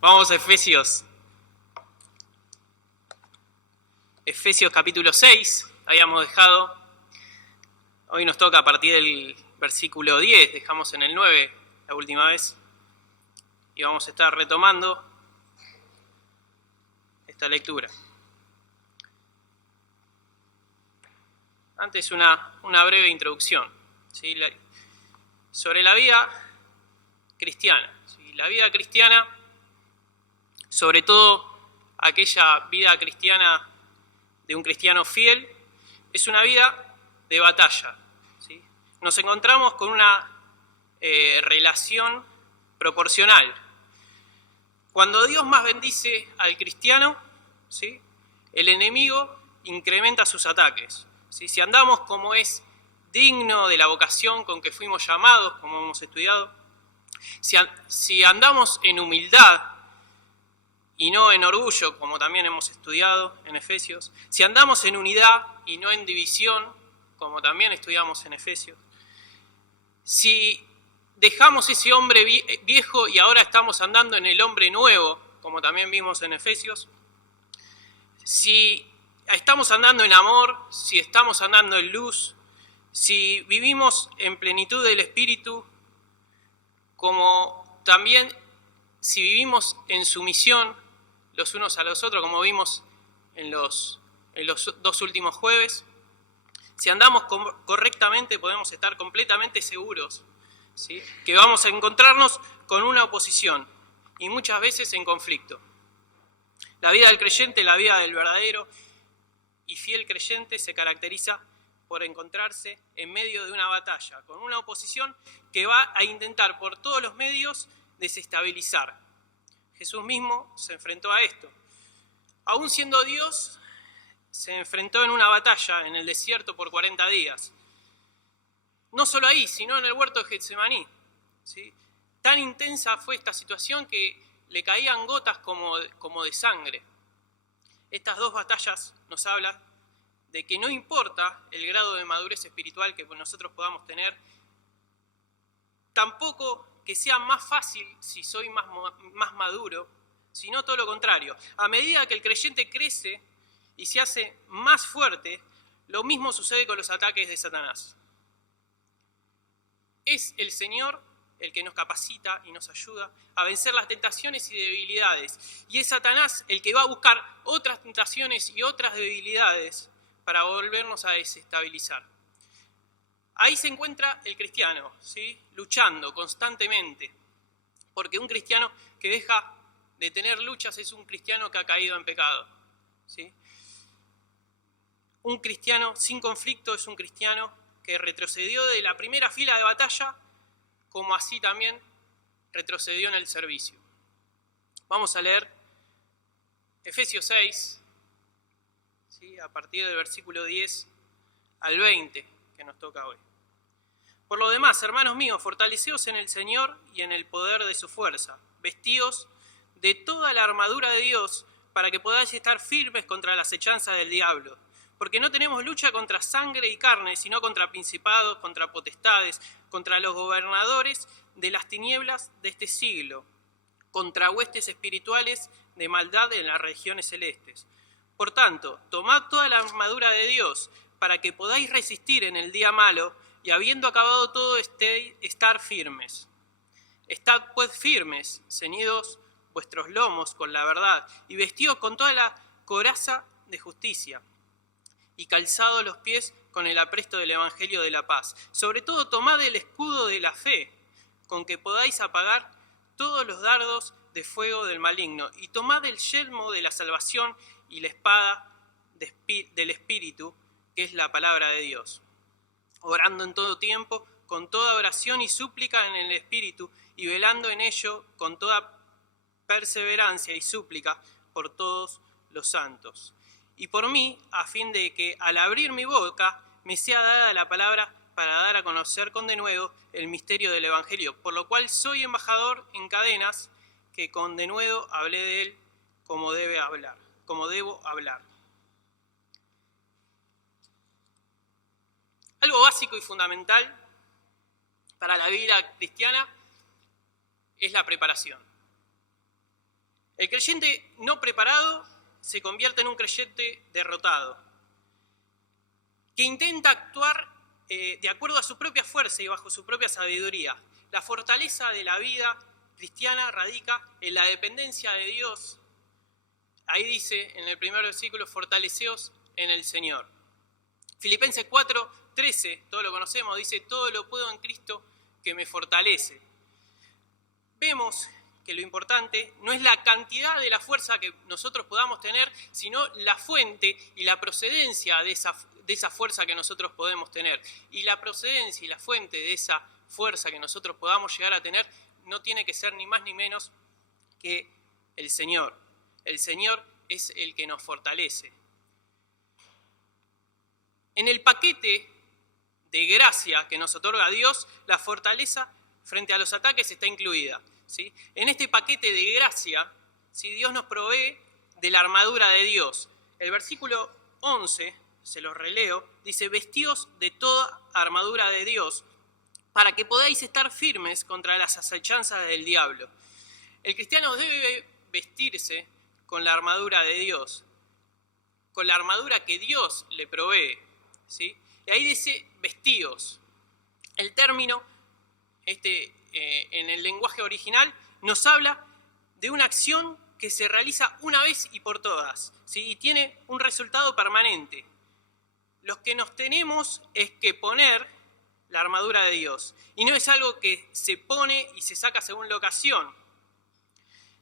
Vamos a Efesios. Efesios capítulo 6, habíamos dejado. Hoy nos toca a partir del versículo 10, dejamos en el 9 la última vez. Y vamos a estar retomando esta lectura. Antes una breve introducción, ¿sí? Sobre la vida cristiana. ¿Sí? La vida cristiana, sobre todo aquella vida cristiana de un cristiano fiel, es una vida de batalla. ¿Sí? Nos encontramos con una relación proporcional. Cuando Dios más bendice al cristiano, ¿sí? El enemigo incrementa sus ataques. ¿Sí? Si andamos como es digno de la vocación con que fuimos llamados, como hemos estudiado, si andamos en humildad y no en orgullo, como también hemos estudiado en Efesios, si andamos en unidad y no en división, como también estudiamos en Efesios, si dejamos ese hombre viejo y ahora estamos andando en el hombre nuevo, como también vimos en Efesios, si estamos andando en amor, si estamos andando en luz, si vivimos en plenitud del Espíritu, como también si vivimos en sumisión los unos a los otros, como vimos en los 2 últimos jueves, si andamos correctamente podemos estar completamente seguros, ¿sí? Que vamos a encontrarnos con una oposición y muchas veces en conflicto. La vida del creyente, la vida del verdadero y fiel creyente se caracteriza por encontrarse en medio de una batalla, con una oposición que va a intentar por todos los medios desestabilizar. Jesús mismo se enfrentó a esto. Aún siendo Dios, se enfrentó en una batalla en el desierto por 40 días. No solo ahí, sino en el huerto de Getsemaní. ¿Sí? Tan intensa fue esta situación que le caían gotas como de sangre. Estas dos batallas nos hablan de que no importa el grado de madurez espiritual que nosotros podamos tener, tampoco que sea más fácil si soy más maduro, sino todo lo contrario. A medida que el creyente crece y se hace más fuerte, lo mismo sucede con los ataques de Satanás. Es el Señor el que nos capacita y nos ayuda a vencer las tentaciones y debilidades. Y es Satanás el que va a buscar otras tentaciones y otras debilidades para volvernos a desestabilizar. Ahí se encuentra el cristiano, ¿sí? Luchando constantemente, porque un cristiano que deja de tener luchas es un cristiano que ha caído en pecado, ¿sí? Un cristiano sin conflicto es un cristiano que retrocedió de la primera fila de batalla, como así también retrocedió en el servicio. Vamos a leer Efesios 6, ¿sí? A partir del versículo 10 al 20, que nos toca hoy. Por lo demás, hermanos míos, fortaleceos en el Señor y en el poder de su fuerza. Vestíos de toda la armadura de Dios para que podáis estar firmes contra las acechanzas del diablo. Porque no tenemos lucha contra sangre y carne, sino contra principados, contra potestades, contra los gobernadores de las tinieblas de este siglo, contra huestes espirituales de maldad en las regiones celestes. Por tanto, tomad toda la armadura de Dios para que podáis resistir en el día malo y habiendo acabado todo, estar firmes. Estad pues firmes, ceñidos vuestros lomos con la verdad y vestidos con toda la coraza de justicia y calzados los pies con el apresto del evangelio de la paz. Sobre todo tomad el escudo de la fe, con que podáis apagar todos los dardos de fuego del maligno, y tomad el yelmo de la salvación y la espada del Espíritu, que es la palabra de Dios. Orando en todo tiempo, con toda oración y súplica en el Espíritu, y velando en ello con toda perseverancia y súplica por todos los santos. Y por mí, a fin de que al abrir mi boca me sea dada la palabra para dar a conocer con denuedo el misterio del Evangelio, por lo cual soy embajador en cadenas, que con denuedo hablé de él como debo hablar. Algo básico y fundamental para la vida cristiana es la preparación. El creyente no preparado se convierte en un creyente derrotado, que intenta actuar de acuerdo a su propia fuerza y bajo su propia sabiduría. La fortaleza de la vida cristiana radica en la dependencia de Dios. Ahí dice en el primer versículo, fortaleceos en el Señor. Filipenses 4:13, todos lo conocemos, dice, todo lo puedo en Cristo que me fortalece. Vemos que lo importante no es la cantidad de la fuerza que nosotros podamos tener, sino la fuente y la procedencia de esa fuerza que nosotros podemos tener. Y la procedencia y la fuente de esa fuerza que nosotros podamos llegar a tener no tiene que ser ni más ni menos que el Señor. El Señor es el que nos fortalece. En el paquete de gracia que nos otorga Dios, la fortaleza frente a los ataques está incluida, ¿sí? En este paquete de gracia, ¿sí?, Dios nos provee de la armadura de Dios. El versículo 11, se los releo, dice, vestíos de toda armadura de Dios para que podáis estar firmes contra las acechanzas del diablo. El cristiano debe vestirse con la armadura de Dios, con la armadura que Dios le provee, ¿sí? Y ahí dice vestíos. El término, en el lenguaje original, nos habla de una acción que se realiza una vez y por todas, ¿sí?, y tiene un resultado permanente. Los que nos tenemos es que poner la armadura de Dios. Y no es algo que se pone y se saca según la ocasión,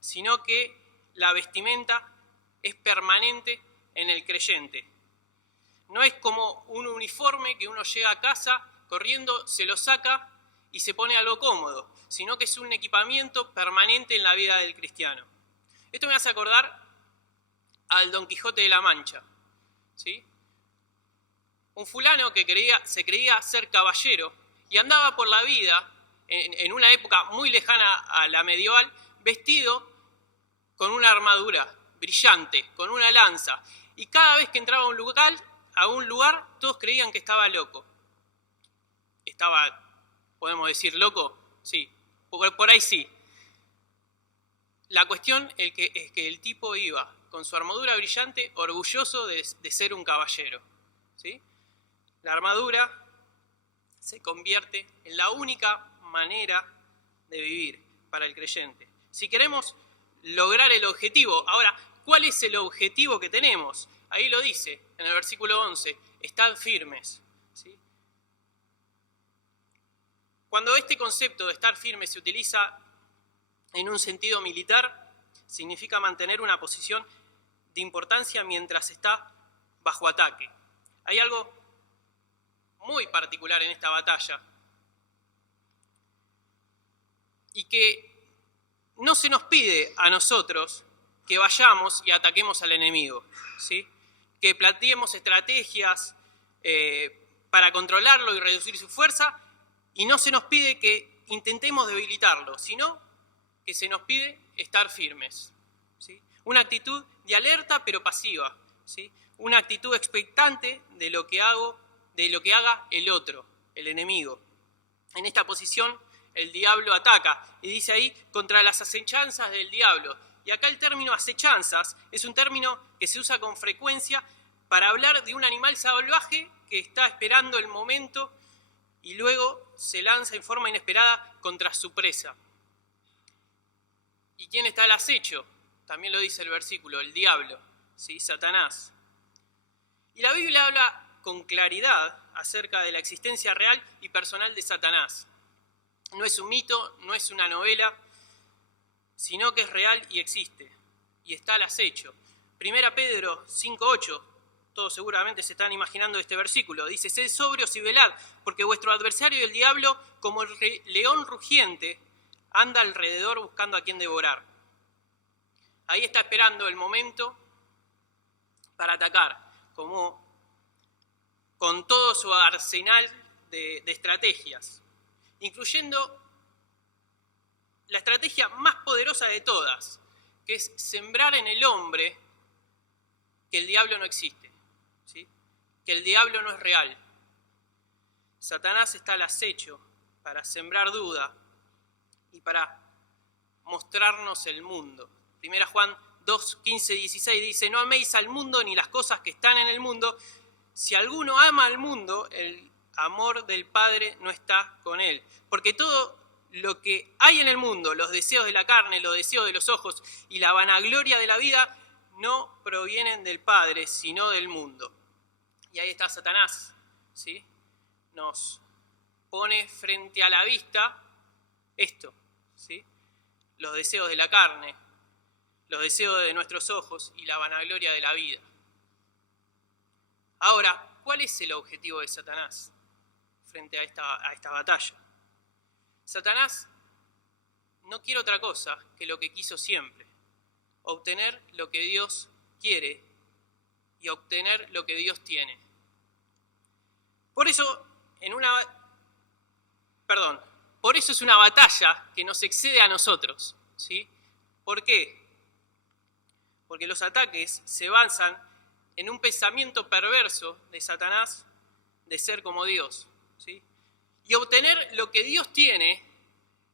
sino que la vestimenta es permanente en el creyente. No es como un uniforme que uno llega a casa corriendo, se lo saca y se pone algo cómodo, sino que es un equipamiento permanente en la vida del cristiano. Esto me hace acordar al Don Quijote de la Mancha, ¿sí? Un fulano que se creía ser caballero y andaba por la vida en una época muy lejana a la medieval, vestido con una armadura brillante, con una lanza, y cada vez que entraba a un lugar, todos creían que estaba loco. ¿Podemos decir loco? Sí, por ahí sí. La cuestión es que el tipo iba con su armadura brillante, orgulloso de ser un caballero, ¿sí? La armadura se convierte en la única manera de vivir para el creyente. Si queremos lograr el objetivo, ahora, ¿cuál es el objetivo que tenemos? Ahí lo dice en el versículo 11, estad firmes, ¿sí? Cuando este concepto de estar firme se utiliza en un sentido militar, significa mantener una posición de importancia mientras está bajo ataque. Hay algo muy particular en esta batalla y que no se nos pide a nosotros que vayamos y ataquemos al enemigo, ¿sí?, que planteemos estrategias para controlarlo y reducir su fuerza, y no se nos pide que intentemos debilitarlo, sino que se nos pide estar firmes, ¿sí? Una actitud de alerta pero pasiva, ¿sí? Una actitud expectante de lo que haga el otro, el enemigo. En esta posición el diablo ataca, y dice ahí, contra las acechanzas del diablo. Y acá el término acechanzas es un término que se usa con frecuencia para hablar de un animal salvaje que está esperando el momento y luego se lanza en forma inesperada contra su presa. ¿Y quién está al acecho? También lo dice el versículo, el diablo, ¿sí?, Satanás. Y la Biblia habla con claridad acerca de la existencia real y personal de Satanás. No es un mito, no es una novela, sino que es real y existe, y está al acecho. 1 Pedro 5:8, todos seguramente se están imaginando este versículo, dice, sed sobrios y velad, porque vuestro adversario el diablo, como el león rugiente, anda alrededor buscando a quien devorar. Ahí está esperando el momento para atacar, como con todo su arsenal de estrategias, incluyendo la estrategia más poderosa de todas, que es sembrar en el hombre que el diablo no existe, ¿sí?, que el diablo no es real. Satanás está al acecho para sembrar duda y para mostrarnos el mundo. 1 Juan 2, 15, 16 dice: no améis al mundo ni las cosas que están en el mundo. Si alguno ama al mundo, el amor del Padre no está con él. Porque todo lo que hay en el mundo, los deseos de la carne, los deseos de los ojos y la vanagloria de la vida, no provienen del Padre, sino del mundo. Y ahí está Satanás, ¿sí? Nos pone frente a la vista esto, ¿sí? Los deseos de la carne, los deseos de nuestros ojos y la vanagloria de la vida. Ahora, ¿cuál es el objetivo de Satanás frente a esta batalla? Satanás no quiere otra cosa que lo que quiso siempre: obtener lo que Dios quiere y obtener lo que Dios tiene. Por eso es una batalla que nos excede a nosotros, ¿sí? ¿Por qué? Porque los ataques se basan en un pensamiento perverso de Satanás de ser como Dios, ¿sí? Y obtener lo que Dios tiene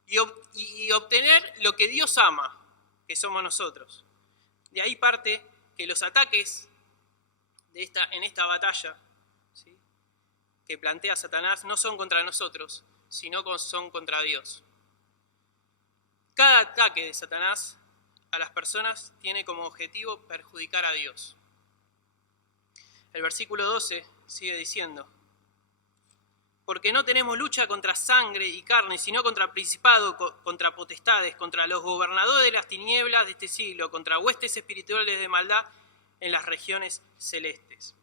y obtener lo que Dios ama, que somos nosotros. De ahí parte que los ataques en esta batalla, ¿sí?, que plantea Satanás no son contra nosotros, sino son contra Dios. Cada ataque de Satanás a las personas tiene como objetivo perjudicar a Dios. El versículo 12 sigue diciendo: porque no tenemos lucha contra sangre y carne, sino contra principados, contra potestades, contra los gobernadores de las tinieblas de este siglo, contra huestes espirituales de maldad en las regiones celestes.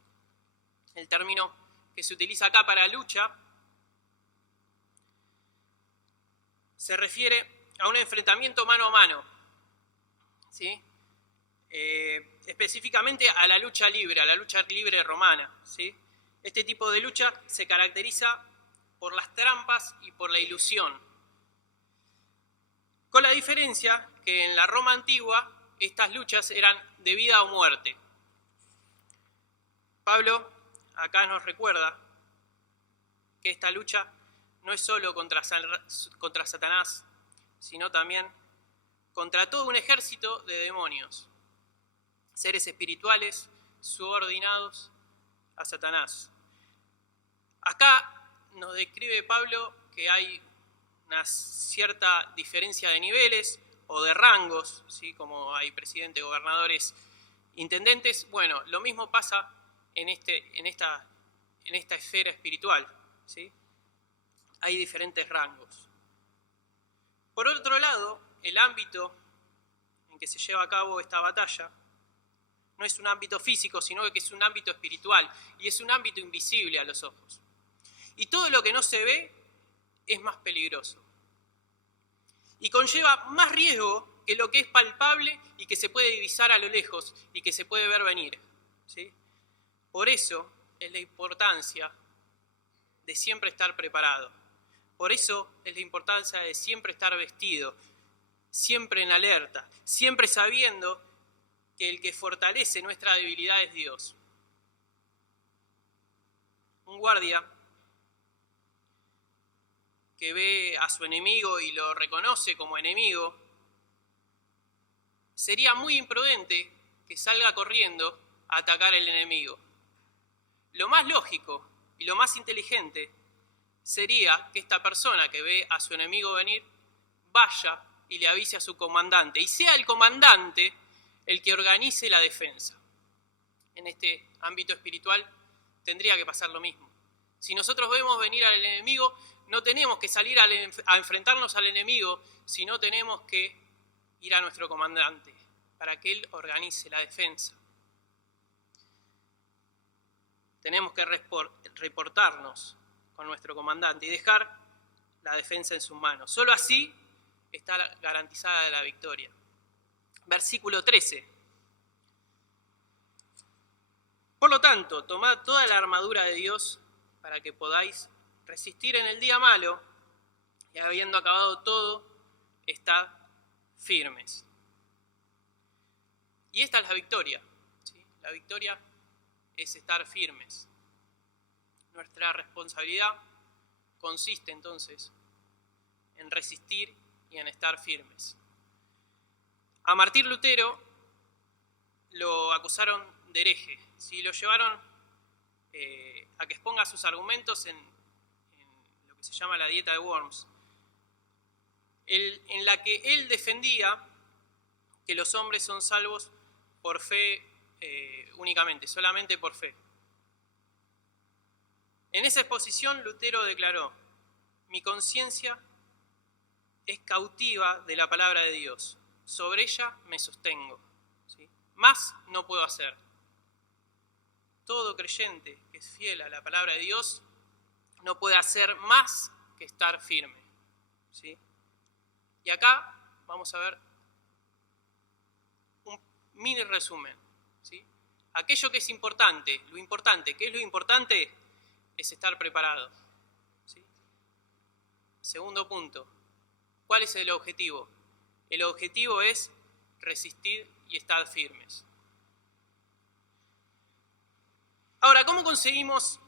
El término que se utiliza acá para lucha se refiere a un enfrentamiento mano a mano, ¿sí? Específicamente a la lucha libre romana, ¿sí? Este tipo de lucha se caracteriza por las trampas y por la ilusión, con la diferencia que en la Roma antigua estas luchas eran de vida o muerte. Pablo acá nos recuerda que esta lucha no es solo contra Satanás, sino también contra todo un ejército de demonios, seres espirituales subordinados a Satanás. Acá nos describe Pablo que hay una cierta diferencia de niveles o de rangos, ¿sí?, como hay presidentes, gobernadores, intendentes. Bueno, lo mismo pasa en esta esfera espiritual, ¿sí? Hay diferentes rangos. Por otro lado, el ámbito en que se lleva a cabo esta batalla no es un ámbito físico, sino que es un ámbito espiritual, y es un ámbito invisible a los ojos. Y todo lo que no se ve es más peligroso. Y conlleva más riesgo que lo que es palpable y que se puede divisar a lo lejos y que se puede ver venir, ¿sí? Por eso es la importancia de siempre estar preparado. Por eso es la importancia de siempre estar vestido, siempre en alerta, siempre sabiendo que el que fortalece nuestra debilidad es Dios. Un guardia que ve a su enemigo y lo reconoce como enemigo, sería muy imprudente que salga corriendo a atacar al enemigo. Lo más lógico y lo más inteligente sería que esta persona que ve a su enemigo venir vaya y le avise a su comandante, y sea el comandante el que organice la defensa. En este ámbito espiritual tendría que pasar lo mismo. Si nosotros vemos venir al enemigo, no tenemos que salir a enfrentarnos al enemigo, sino tenemos que ir a nuestro comandante para que él organice la defensa. Tenemos que reportarnos con nuestro comandante y dejar la defensa en sus manos. Solo así está garantizada la victoria. Versículo 13. Por lo tanto, tomad toda la armadura de Dios para que podáis resistir en el día malo, y habiendo acabado todo, estad firmes. Y esta es la victoria, ¿sí? La victoria es estar firmes. Nuestra responsabilidad consiste entonces en resistir y en estar firmes. A Martín Lutero lo acusaron de hereje, ¿sí? Lo llevaron a que exponga sus argumentos en lo que se llama la dieta de Worms, en la que él defendía que los hombres son salvos por fe únicamente, solamente por fe. En esa exposición Lutero declaró: mi conciencia es cautiva de la palabra de Dios, sobre ella me sostengo, ¿sí? Más no puedo hacer. Todo creyente que es fiel a la palabra de Dios no puede hacer más que estar firme, ¿sí? Y acá vamos a ver un mini resumen, ¿sí? Aquello que es importante, lo importante, ¿qué es lo importante? Es estar preparado, ¿sí? Segundo punto, ¿cuál es el objetivo? El objetivo es resistir y estar firmes. Ahora, ¿cómo conseguimos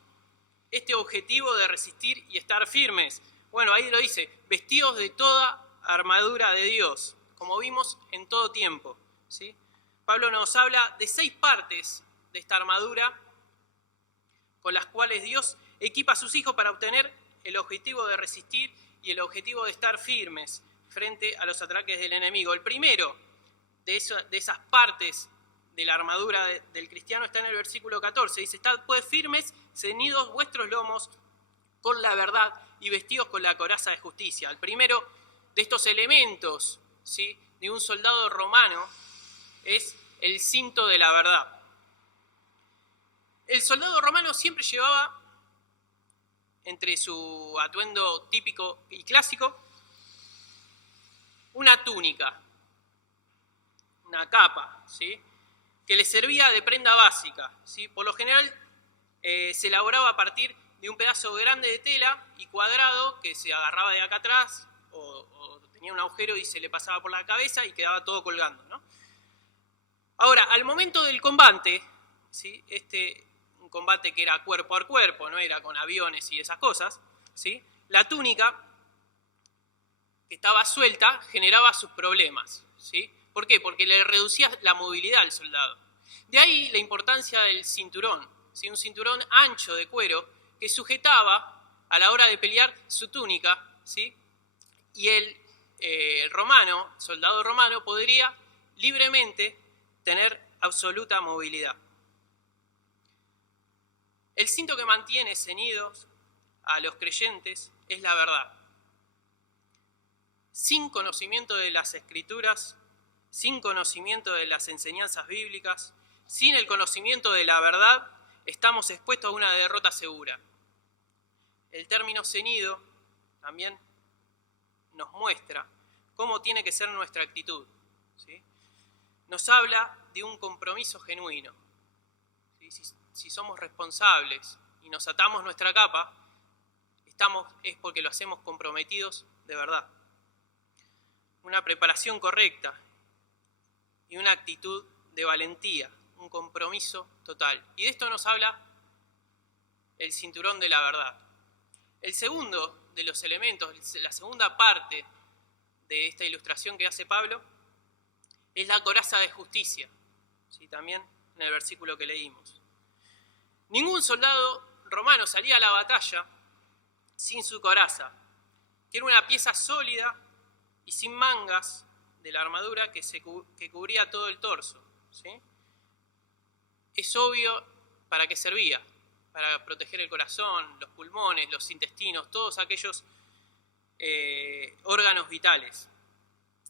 este objetivo de resistir y estar firmes? Bueno, ahí lo dice, vestidos de toda armadura de Dios, como vimos en todo tiempo, ¿sí? Pablo nos habla de 6 partes de esta armadura con las cuales Dios equipa a sus hijos para obtener el objetivo de resistir y el objetivo de estar firmes frente a los ataques del enemigo. El primero de esas partes de la armadura del cristiano está en el versículo 14. Dice: estad pues firmes, ceñidos vuestros lomos con la verdad y vestidos con la coraza de justicia. El primero de estos elementos, ¿sí?, de un soldado romano es el cinto de la verdad. El soldado romano siempre llevaba, entre su atuendo típico y clásico, una túnica, una capa, ¿sí?, que le servía de prenda básica, ¿sí? Por lo general se elaboraba a partir de un pedazo grande de tela y cuadrado que se agarraba de acá atrás o tenía un agujero y se le pasaba por la cabeza y quedaba todo colgando, ¿no? Ahora, al momento del combate, ¿sí?, un combate que era cuerpo a cuerpo, no era con aviones y esas cosas, ¿sí?, la túnica que estaba suelta generaba sus problemas, ¿sí? ¿Por qué? Porque le reducía la movilidad al soldado. De ahí la importancia del cinturón, ¿sí?, un cinturón ancho de cuero que sujetaba a la hora de pelear su túnica, ¿sí?, y el soldado romano, podría libremente tener absoluta movilidad. El cinto que mantiene ceñidos a los creyentes es la verdad. Sin conocimiento de las Escrituras, sin conocimiento de las enseñanzas bíblicas, sin el conocimiento de la verdad, estamos expuestos a una derrota segura. El término ceñido también nos muestra cómo tiene que ser nuestra actitud, ¿sí? Nos habla de un compromiso genuino, ¿sí? Si somos responsables y nos atamos nuestra capa, es porque lo hacemos comprometidos de verdad. Una preparación correcta y una actitud de valentía, un compromiso total. Y de esto nos habla el cinturón de la verdad. El segundo de los elementos, la segunda parte de esta ilustración que hace Pablo, es la coraza de justicia, ¿sí?, también en el versículo que leímos. Ningún soldado romano salía a la batalla sin su coraza, que era una pieza sólida y sin mangas de la armadura que cubría todo el torso, ¿sí? Es obvio para qué servía: para proteger el corazón, los pulmones, los intestinos, todos aquellos órganos vitales.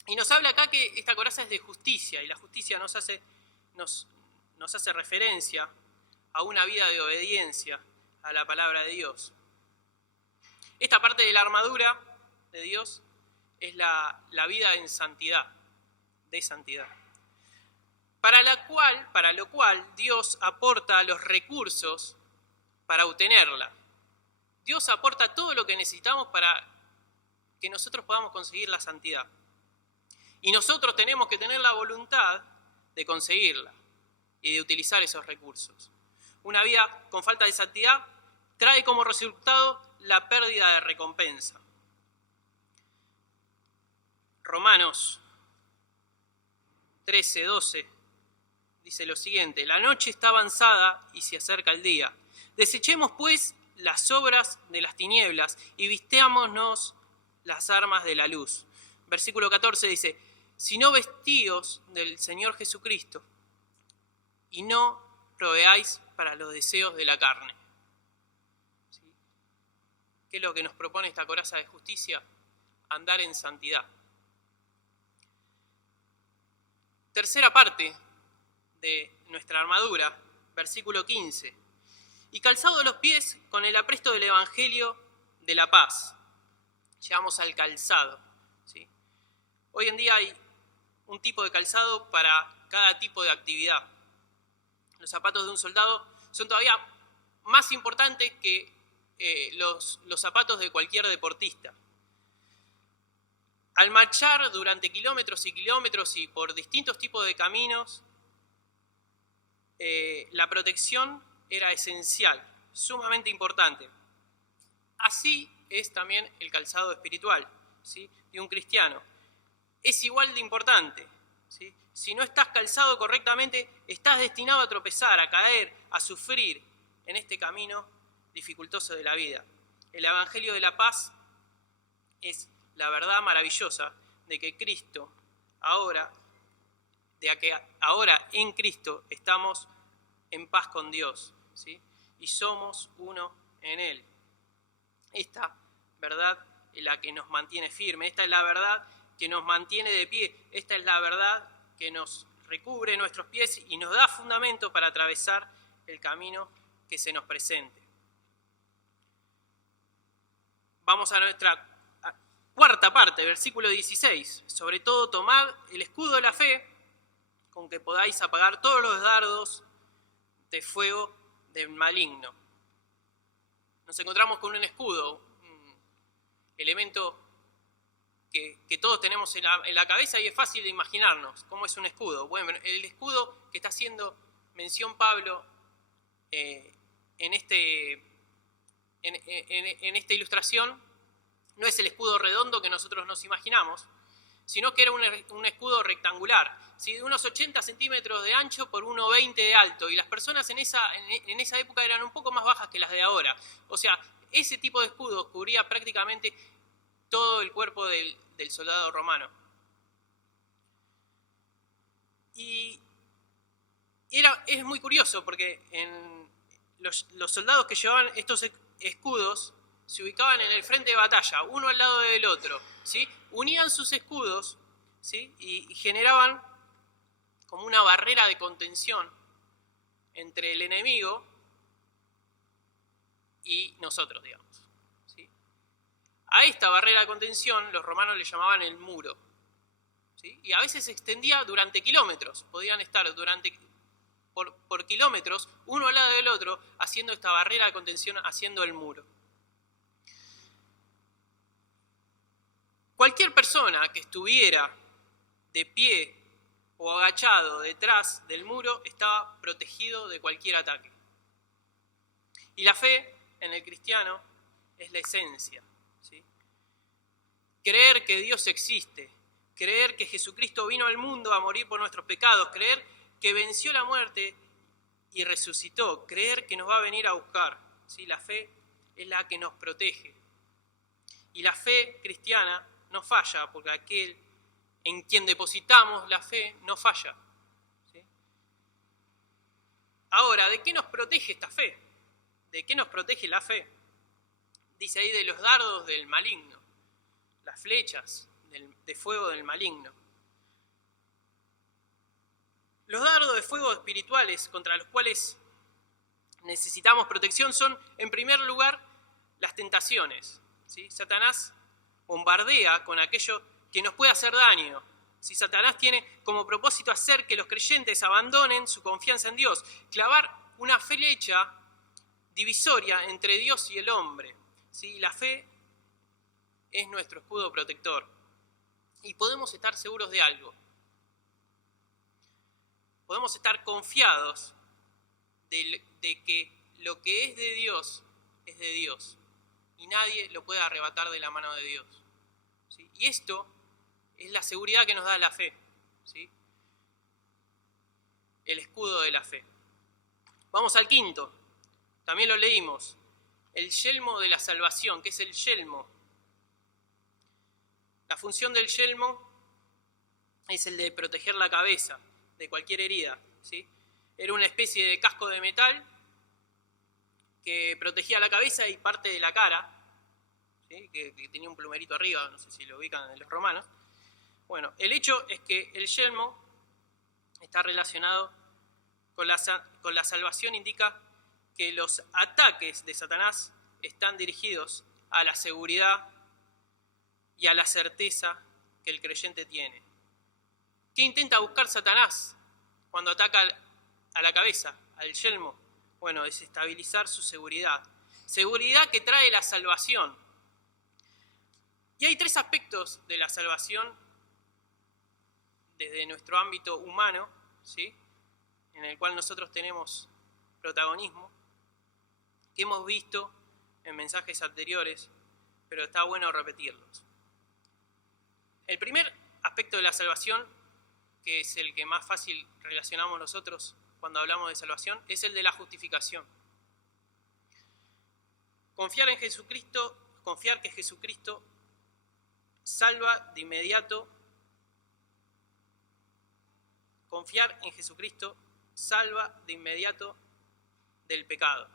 Y nos habla acá que esta coraza es de justicia, y la justicia nos hace referencia a una vida de obediencia a la palabra de Dios. Esta parte de la armadura de Dios es la vida en santidad, de santidad, para lo cual Dios aporta los recursos para obtenerla. Dios aporta todo lo que necesitamos para que nosotros podamos conseguir la santidad. Y nosotros tenemos que tener la voluntad de conseguirla y de utilizar esos recursos. Una vida con falta de santidad trae como resultado la pérdida de recompensa. Romanos 13, 12, dice lo siguiente: la noche está avanzada y se acerca el día. Desechemos pues las obras de las tinieblas y vistámonos las armas de la luz. Versículo 14 dice: sino vestíos del Señor Jesucristo y no proveáis para los deseos de la carne. ¿Sí? ¿Qué es lo que nos propone esta coraza de justicia? Andar en santidad. Tercera parte de nuestra armadura, versículo 15. Y calzado los pies con el apresto del Evangelio de la paz. Llegamos al calzado. ¿Sí? Hoy en día hay un tipo de calzado para cada tipo de actividad. Los zapatos de un soldado son todavía más importantes que los zapatos de cualquier deportista. Al marchar durante kilómetros y kilómetros y por distintos tipos de caminos, la protección era esencial, sumamente importante. Así es también el calzado espiritual, ¿sí?, de un cristiano. Es igual de importante, ¿sí? Si no estás calzado correctamente, estás destinado a tropezar, a caer, a sufrir en este camino dificultoso de la vida. El Evangelio de la paz es la verdad maravillosa de que Cristo, ahora en Cristo estamos en paz con Dios, ¿sí?, y somos uno en Él. Esta verdad es la que nos mantiene firme, esta es la verdad que nos mantiene de pie, esta es la verdad que nos recubre nuestros pies y nos da fundamento para atravesar el camino que se nos presente. Vamos a nuestra cuarta parte, versículo 16. Sobre todo, tomad el escudo de la fe, con que podáis apagar todos los dardos de fuego del maligno. Nos encontramos con un escudo, un elemento que todos tenemos en la cabeza y es fácil de imaginarnos cómo es un escudo. Bueno, el escudo que está haciendo mención Pablo en esta ilustración no es el escudo redondo que nosotros nos imaginamos, sino que era un escudo rectangular, ¿sí?, de unos 80 centímetros de ancho por 1,20 de alto, y las personas en esa época eran un poco más bajas que las de ahora. O sea, ese tipo de escudo cubría prácticamente todo el cuerpo del soldado romano. Y es muy curioso porque los soldados que llevaban estos escudos se ubicaban en el frente de batalla, uno al lado del otro, ¿sí? Unían sus escudos, ¿sí?, y generaban como una barrera de contención entre el enemigo y nosotros, digamos, ¿sí? A esta barrera de contención los romanos le llamaban el muro, ¿sí? Y a veces se extendía durante kilómetros, podían estar por kilómetros, uno al lado del otro, haciendo esta barrera de contención, haciendo el muro. Cualquier persona que estuviera de pie o agachado detrás del muro estaba protegido de cualquier ataque. Y la fe en el cristiano es la esencia, ¿sí? Creer que Dios existe, creer que Jesucristo vino al mundo a morir por nuestros pecados, creer que venció la muerte y resucitó, creer que nos va a venir a buscar, ¿sí? La fe es la que nos protege. Y la fe cristiana no falla, porque aquel en quien depositamos la fe no falla, ¿sí? Ahora, ¿de qué nos protege esta fe? ¿De qué nos protege la fe? Dice ahí: de los dardos del maligno, las flechas de fuego del maligno. Los dardos de fuego espirituales contra los cuales necesitamos protección son, en primer lugar, las tentaciones, ¿sí? Satanás bombardea con aquello que nos puede hacer daño. Si Satanás tiene como propósito hacer que los creyentes abandonen su confianza en Dios, clavar una flecha divisoria entre Dios y el hombre, ¿sí? La fe es nuestro escudo protector. Y podemos estar seguros de algo. Podemos estar confiados de que lo que es de Dios es de Dios. Y nadie lo puede arrebatar de la mano de Dios, ¿sí? Y esto es la seguridad que nos da la fe, ¿sí? el escudo de la fe. Vamos al quinto, también lo leímos, el yelmo de la salvación. ¿Qué es el yelmo? La función del yelmo es el de proteger la cabeza de cualquier herida, ¿sí? Era una especie de casco de metal que protegía la cabeza y parte de la cara, ¿sí? que tenía un plumerito arriba, no sé si lo ubican en los romanos. Bueno, el hecho es que el yelmo está relacionado con la salvación, indica que los ataques de Satanás están dirigidos a la seguridad y a la certeza que el creyente tiene. ¿Qué intenta buscar Satanás cuando ataca a la cabeza, al yelmo? Bueno, desestabilizar su seguridad. Seguridad que trae la salvación. Y hay tres aspectos de la salvación desde nuestro ámbito humano, ¿sí? En el cual nosotros tenemos protagonismo, que hemos visto en mensajes anteriores, pero está bueno repetirlos. El primer aspecto de la salvación, que es el que más fácil relacionamos nosotros cuando hablamos de salvación, es el de la justificación. Confiar en Jesucristo, confiar que Jesucristo salva de inmediato. Confiar en Jesucristo salva de inmediato del pecado,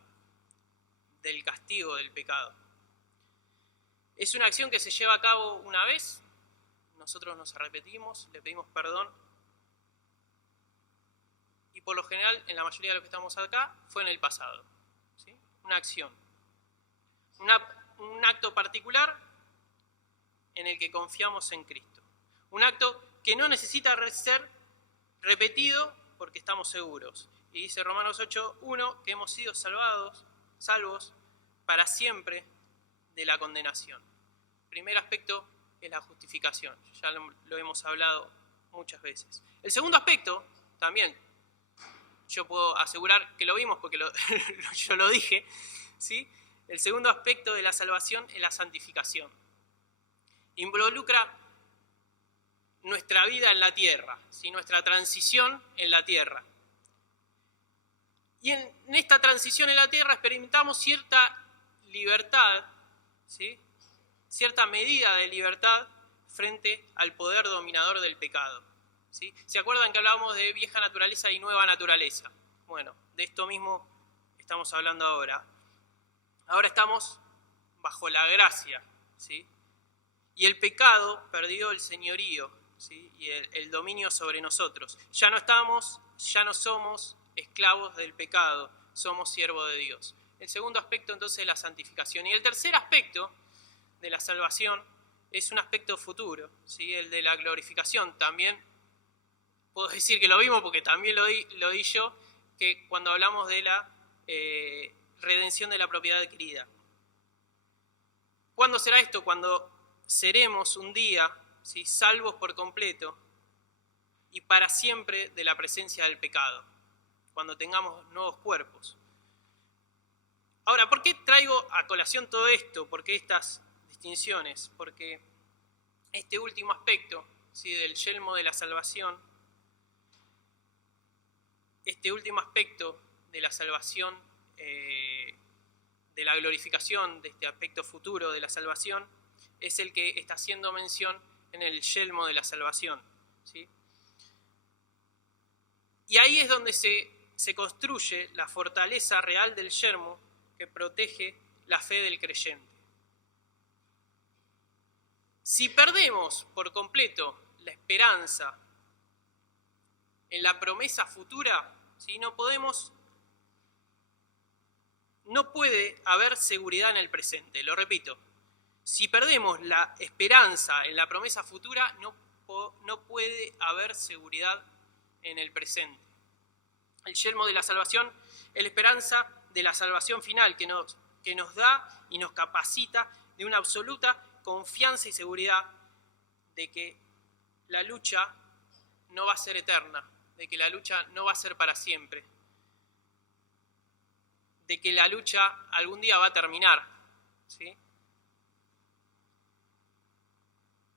del castigo del pecado. Es una acción que se lleva a cabo una vez, nosotros nos arrepentimos, le pedimos perdón, y por lo general, en la mayoría de los que estamos acá, fue en el pasado, ¿sí? Una acción, un acto particular en el que confiamos en Cristo. Un acto que no necesita ser repetido porque estamos seguros. Y dice Romanos 8:1 que hemos sido salvos para siempre de la condenación. El primer aspecto es la justificación, ya lo hemos hablado muchas veces. El segundo aspecto, también, yo puedo asegurar que lo vimos porque yo lo dije, ¿sí? El segundo aspecto de la salvación es la santificación. Involucra nuestra vida en la tierra, ¿sí? Nuestra transición en la tierra. Y en esta transición en la tierra experimentamos cierta libertad, ¿sí? Cierta medida de libertad frente al poder dominador del pecado, ¿sí? ¿Se acuerdan que hablábamos de vieja naturaleza y nueva naturaleza? Bueno, de esto mismo estamos hablando ahora. Ahora estamos bajo la gracia, ¿sí? Y el pecado perdió el señorío, ¿sí? Y el dominio sobre nosotros. Ya no somos esclavos del pecado, somos siervos de Dios. El segundo aspecto entonces es la santificación. Y el tercer aspecto de la salvación es un aspecto futuro, ¿sí? El de la glorificación. También puedo decir que lo vimos porque también lo di yo, que cuando hablamos de la redención de la propiedad adquirida. ¿Cuándo será esto? Cuando seremos un día, ¿sí? Salvos por completo y para siempre de la presencia del pecado, cuando tengamos nuevos cuerpos. Ahora, ¿por qué traigo a colación todo esto? ¿Por qué estas distinciones? Porque este último aspecto, ¿sí? Del yelmo de la salvación, este último aspecto de la salvación, de la glorificación, de este aspecto futuro de la salvación, es el que está haciendo mención en el yelmo de la salvación, ¿sí? Y ahí es donde se construye la fortaleza real del yelmo que protege la fe del creyente. Si perdemos por completo la esperanza en la promesa futura, ¿sí? No puede haber seguridad en el presente. Lo repito, si perdemos la esperanza en la promesa futura, no puede haber seguridad en el presente. El yelmo de la salvación es la esperanza de la salvación final que nos da y nos capacita de una absoluta confianza y seguridad de que la lucha no va a ser eterna, de que la lucha no va a ser para siempre, de que la lucha algún día va a terminar, ¿sí?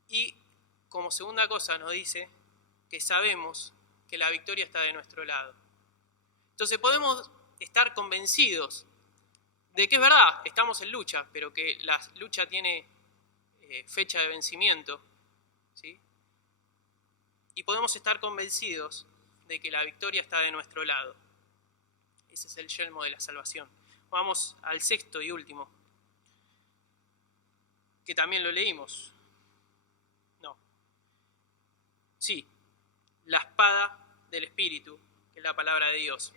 Y como segunda cosa nos dice que sabemos que la victoria está de nuestro lado. Entonces podemos estar convencidos de que es verdad, estamos en lucha, pero que la lucha tiene fecha de vencimiento, ¿sí? Y podemos estar convencidos de que la victoria está de nuestro lado. Ese es el yelmo de la salvación. Vamos al sexto y último, que también lo leímos. No. Sí, la espada del Espíritu, que es la palabra de Dios.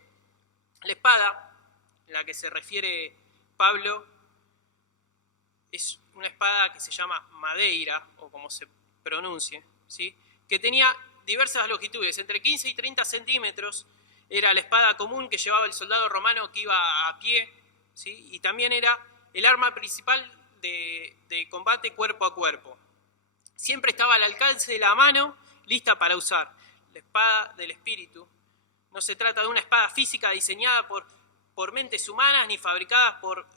La espada a la que se refiere Pablo es una espada que se llama madeira, o como se pronuncie, ¿sí? Que tenía diversas longitudes, entre 15 y 30 centímetros. Era la espada común que llevaba el soldado romano que iba a pie, ¿sí? Y también era el arma principal de combate cuerpo a cuerpo. Siempre estaba al alcance de la mano, lista para usar. La espada del Espíritu no se trata de una espada física diseñada por mentes humanas ni fabricada por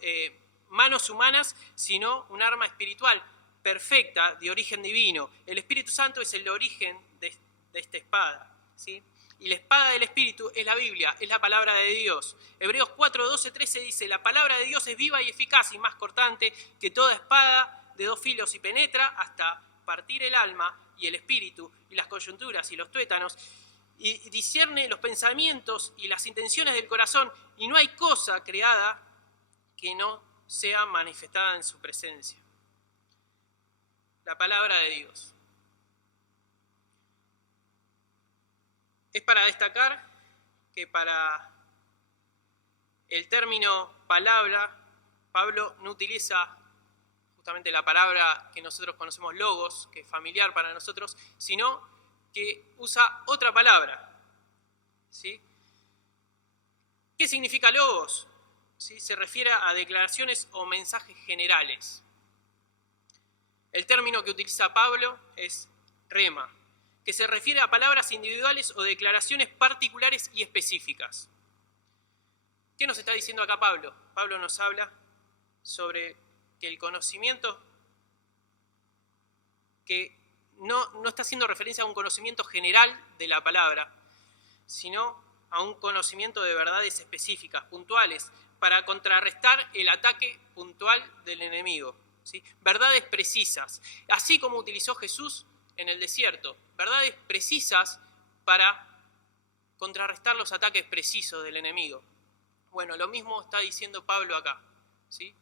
manos humanas, sino un arma espiritual perfecta, de origen divino. El Espíritu Santo es el origen de esta espada, ¿sí? Y la espada del Espíritu es la Biblia, es la palabra de Dios. Hebreos 4, 12, 13 dice: la palabra de Dios es viva y eficaz y más cortante que toda espada de dos filos y penetra hasta partir el alma y el espíritu y las coyunturas y los tuétanos, y discierne los pensamientos y las intenciones del corazón, y no hay cosa creada que no sea manifestada en su presencia. La palabra de Dios. Es para destacar que para el término palabra, Pablo no utiliza justamente la palabra que nosotros conocemos logos, que es familiar para nosotros, sino que usa otra palabra, ¿sí? ¿Qué significa logos? ¿Sí? Se refiere a declaraciones o mensajes generales. El término que utiliza Pablo es rema, que se refiere a palabras individuales o declaraciones particulares y específicas. ¿Qué nos está diciendo acá Pablo? Pablo nos habla sobre que el conocimiento, que no está haciendo referencia a un conocimiento general de la palabra, sino a un conocimiento de verdades específicas, puntuales, para contrarrestar el ataque puntual del enemigo, ¿sí? Verdades precisas, así como utilizó Jesús en el desierto, verdades precisas para contrarrestar los ataques precisos del enemigo. Bueno, lo mismo está diciendo Pablo acá, ¿sí?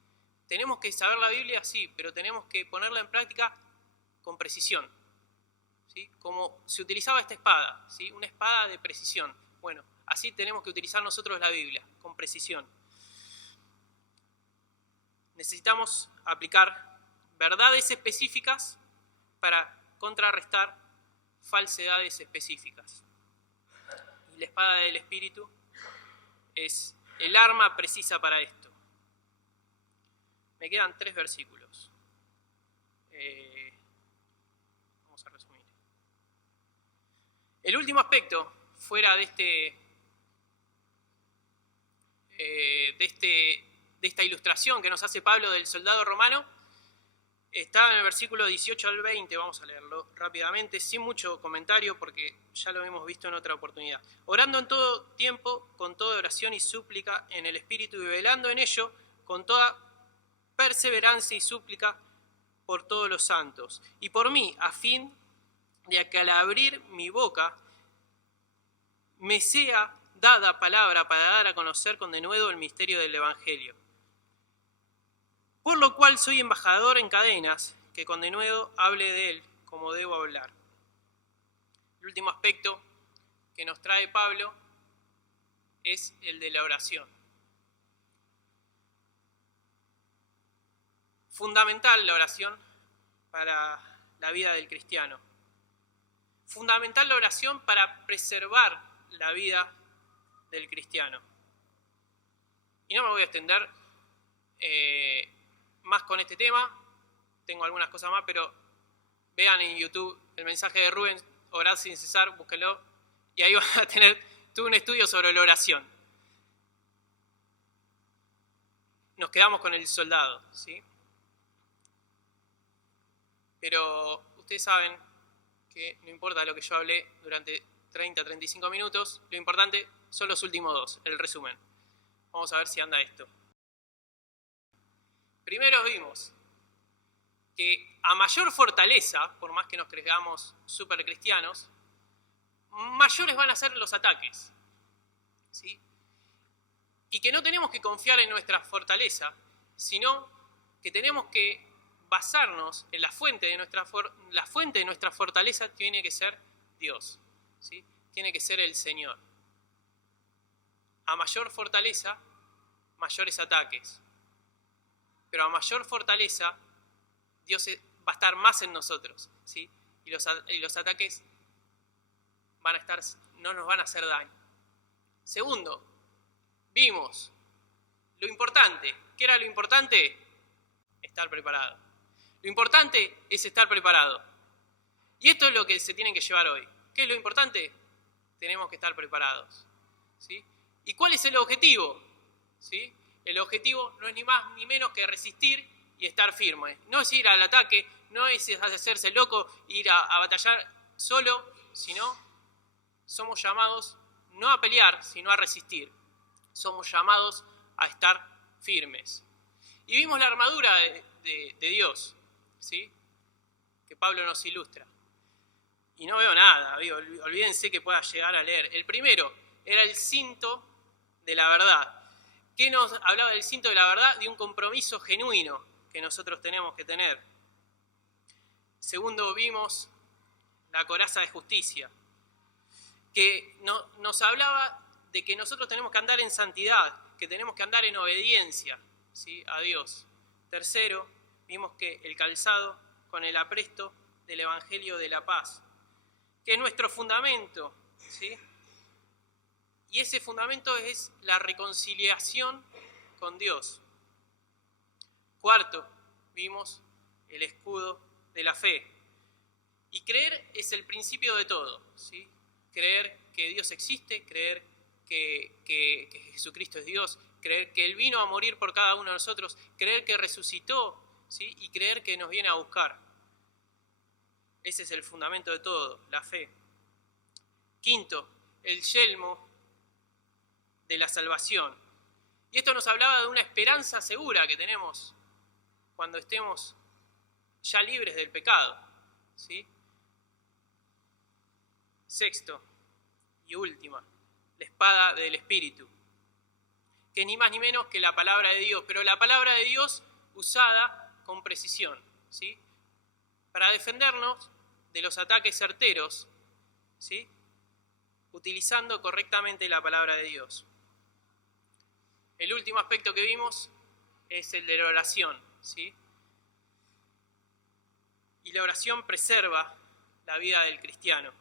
Tenemos que saber la Biblia, sí, pero tenemos que ponerla en práctica con precisión, ¿sí? Como se utilizaba esta espada, ¿sí? Una espada de precisión. Bueno, así tenemos que utilizar nosotros la Biblia, con precisión. Necesitamos aplicar verdades específicas para contrarrestar falsedades específicas. Y la espada del Espíritu es el arma precisa para esto. Me quedan 3 versículos. Vamos a resumir. El último aspecto, fuera de esta ilustración que nos hace Pablo del soldado romano, está en el versículo 18 al 20, vamos a leerlo rápidamente, sin mucho comentario porque ya lo hemos visto en otra oportunidad. Orando en todo tiempo, con toda oración y súplica en el Espíritu, y velando en ello, con toda perseverancia y súplica por todos los santos, y por mí, a fin de que al abrir mi boca me sea dada palabra para dar a conocer con denuedo el misterio del Evangelio. Por lo cual soy embajador en cadenas, que con denuedo hable de él como debo hablar. El último aspecto que nos trae Pablo es el de la oración. Fundamental la oración para la vida del cristiano. Fundamental la oración para preservar la vida del cristiano. Y no me voy a extender más con este tema, tengo algunas cosas más, pero vean en YouTube el mensaje de Rubén, Orad sin cesar, búsquenlo, y ahí van a tener todo un estudio sobre la oración. Nos quedamos con el soldado, ¿sí? Pero ustedes saben que no importa lo que yo hablé durante 30, 35 minutos. Lo importante son los últimos dos, el resumen. Vamos a ver si anda esto. Primero vimos que a mayor fortaleza, por más que nos creamos súper cristianos, mayores van a ser los ataques, ¿sí? Y que no tenemos que confiar en nuestra fortaleza, sino que tenemos que basarnos en la fuente de nuestra fortaleza tiene que ser Dios, ¿sí? Tiene que ser el Señor. A mayor fortaleza, mayores ataques. Pero a mayor fortaleza, Dios va a estar más en nosotros, ¿sí? Y los ataques no nos van a hacer daño. Segundo, vimos lo importante. ¿Qué era lo importante? Estar preparado. Lo importante es estar preparado. Y esto es lo que se tiene que llevar hoy. ¿Qué es lo importante? Tenemos que estar preparados, ¿sí? ¿Y cuál es el objetivo? ¿Sí? El objetivo no es ni más ni menos que resistir y estar firme. No es ir al ataque, no es hacerse loco, ir a batallar solo, sino somos llamados no a pelear, sino a resistir. Somos llamados a estar firmes. Y vimos la armadura de Dios, ¿sí? Que Pablo nos ilustra. Y no veo nada, olvídense que pueda llegar a leer. El primero era el cinto de la verdad. ¿Qué nos hablaba del cinto de la verdad? De un compromiso genuino que nosotros tenemos que tener. Segundo, vimos la coraza de justicia, que nos hablaba de que nosotros tenemos que andar en santidad, que tenemos que andar en obediencia, ¿sí? A Dios. Tercero, vimos que el calzado con el apresto del Evangelio de la Paz, que es nuestro fundamento, ¿sí? Y ese fundamento es la reconciliación con Dios. Cuarto, vimos el escudo de la fe. Y creer es el principio de todo, ¿sí? Creer que Dios existe, creer que Jesucristo es Dios, creer que Él vino a morir por cada uno de nosotros, creer que resucitó, ¿sí? Y creer que nos viene a buscar. Ese es el fundamento de todo, la fe. Quinto, el yelmo de la salvación. Y esto nos hablaba de una esperanza segura que tenemos cuando estemos ya libres del pecado, ¿sí? Sexto y última, la espada del Espíritu, que es ni más ni menos que la palabra de Dios, pero la palabra de Dios usada con precisión, ¿sí? Para defendernos de los ataques certeros, ¿sí? Utilizando correctamente la palabra de Dios. El último aspecto que vimos es el de la oración, ¿sí? Y la oración preserva la vida del cristiano.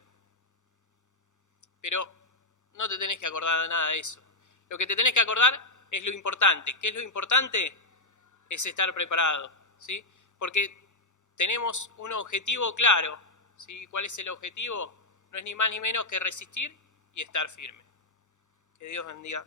Pero no te tenés que acordar de nada de eso. Lo que te tenés que acordar es lo importante. ¿Qué es lo importante? Es estar preparado, ¿sí? Porque tenemos un objetivo claro, ¿sí? ¿Cuál es el objetivo? No es ni más ni menos que resistir y estar firme. Que Dios bendiga